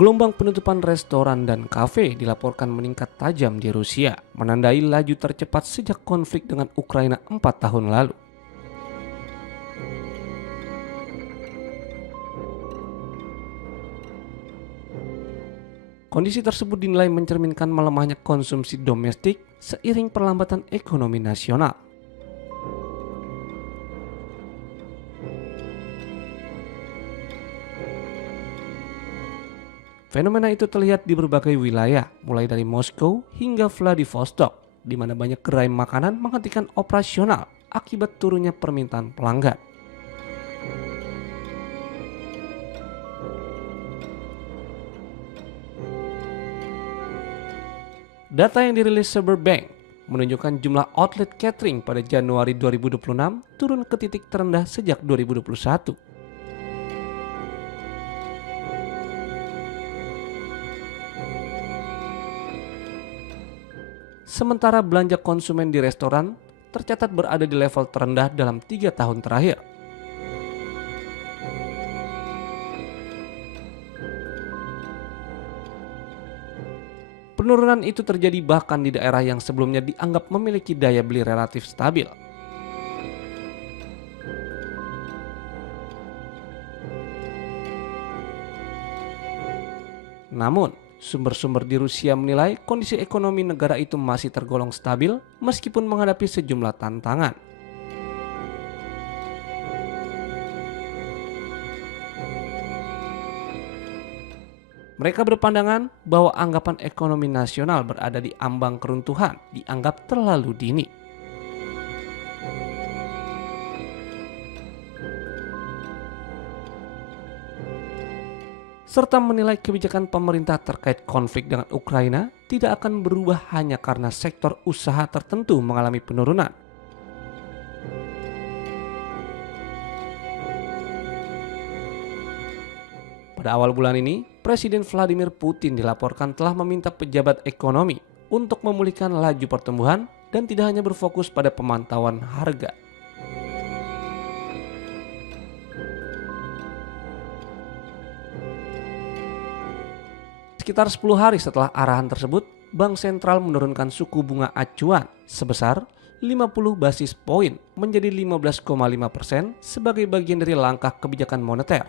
Gelombang penutupan restoran dan kafe dilaporkan meningkat tajam di Rusia, menandai laju tercepat sejak konflik dengan Ukraina 4 tahun lalu. Kondisi tersebut dinilai mencerminkan melemahnya konsumsi domestik seiring perlambatan ekonomi nasional. Fenomena itu terlihat di berbagai wilayah, mulai dari Moskow hingga Vladivostok, di mana banyak gerai makanan menghentikan operasional akibat turunnya permintaan pelanggan. Data yang dirilis Cyberbank menunjukkan jumlah outlet catering pada Januari 2026 turun ke titik terendah sejak 2021. Sementara belanja konsumen di restoran tercatat berada di level terendah dalam 3 tahun terakhir. Penurunan itu terjadi bahkan di daerah yang sebelumnya dianggap memiliki daya beli relatif stabil. Namun, sumber-sumber di Rusia menilai kondisi ekonomi negara itu masih tergolong stabil meskipun menghadapi sejumlah tantangan. Mereka berpandangan bahwa anggapan ekonomi nasional berada di ambang keruntuhan dianggap terlalu dini. Serta menilai kebijakan pemerintah terkait konflik dengan Ukraina tidak akan berubah hanya karena sektor usaha tertentu mengalami penurunan. Pada awal bulan ini, Presiden Vladimir Putin dilaporkan telah meminta pejabat ekonomi untuk memulihkan laju pertumbuhan dan tidak hanya berfokus pada pemantauan harga. Sekitar 10 hari setelah arahan tersebut, Bank Sentral menurunkan suku bunga acuan sebesar 50 basis poin menjadi 15,5% sebagai bagian dari langkah kebijakan moneter.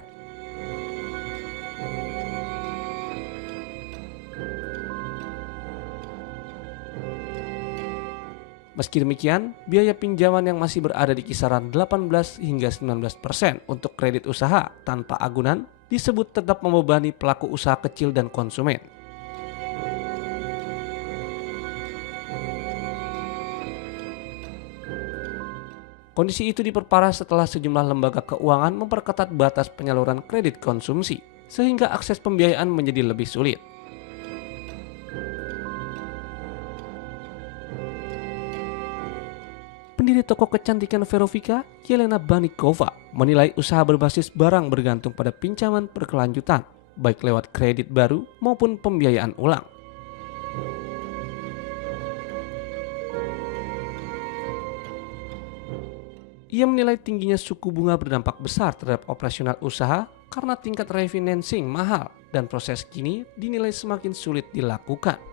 Meski demikian, biaya pinjaman yang masih berada di kisaran 18 hingga 19% untuk kredit usaha tanpa agunan disebut tetap membebani pelaku usaha kecil dan konsumen. Kondisi itu diperparah setelah sejumlah lembaga keuangan memperketat batas penyaluran kredit konsumsi, sehingga akses pembiayaan menjadi lebih sulit. Pendiri toko kecantikan Verovica, Yelena Banikova, menilai usaha berbasis barang bergantung pada pinjaman berkelanjutan, baik lewat kredit baru maupun pembiayaan ulang. Ia menilai tingginya suku bunga berdampak besar terhadap operasional usaha karena tingkat refinancing mahal dan proses kini dinilai semakin sulit dilakukan.